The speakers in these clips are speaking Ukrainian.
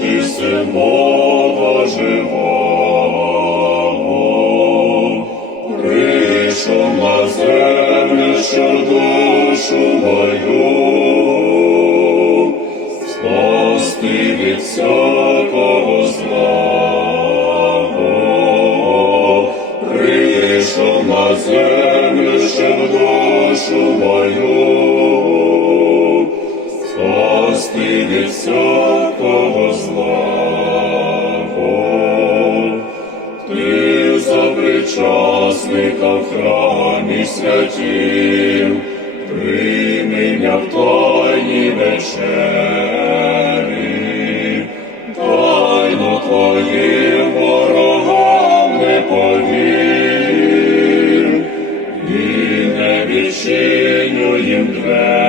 ти Син Бога живого, прийшов на землю, що душу мою, спасти від всякого зла. прийшов на землю, що душу мою, спасти від всякого запричасника в храмі святім, прийми мене в тайні вечері, тайну твоїм ворогам не повір, і не відчиню їм двері,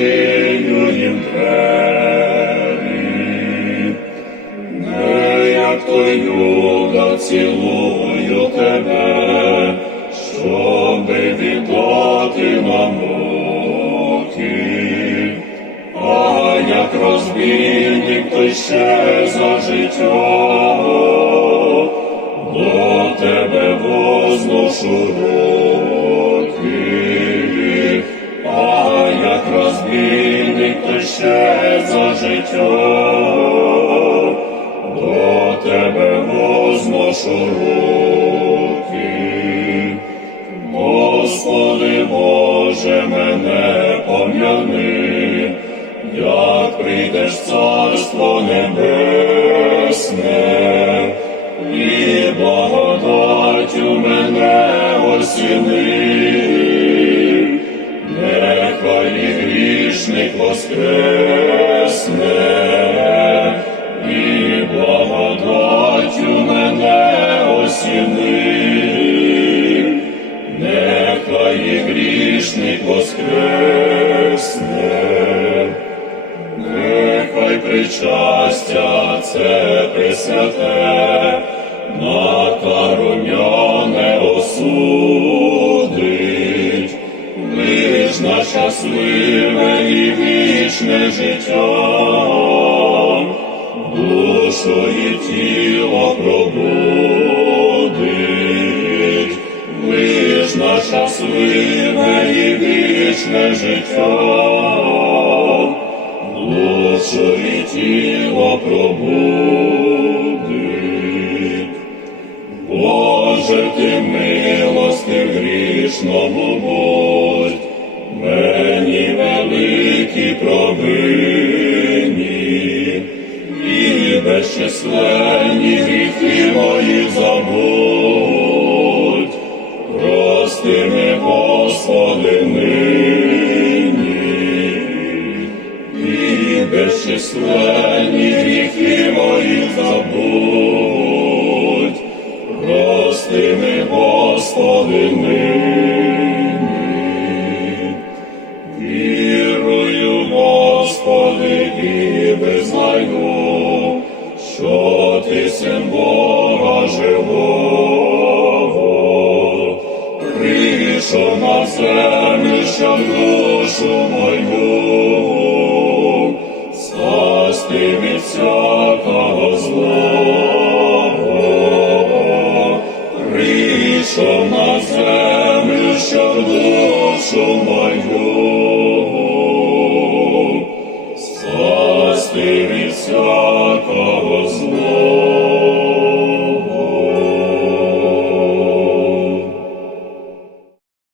їм двері. Не як той юда цілую тебе, щоби віддати на муки, а як розбійник, то ще за життя, до тебе возношу руки, життя до тебе возношу руки. Господи Боже, мене пом'яни, як прийдеш царство небесне, і благодаттю мене осіни. Нехай і грішник воскресне, причастя це присвяте, на карум'яне осудить, лиш на щасливе і вічне життя. Душу і тіло пробудить, лиш на щасливе і вічне життя, душу і тіло пробудить. Боже, ти милостив грішному будь, мені великі провині, і безчисленні гріхи мої забудь, численні гріхи мої прости ми, Господи, нині. вірую, Господи, і визнаю, що ти син милости,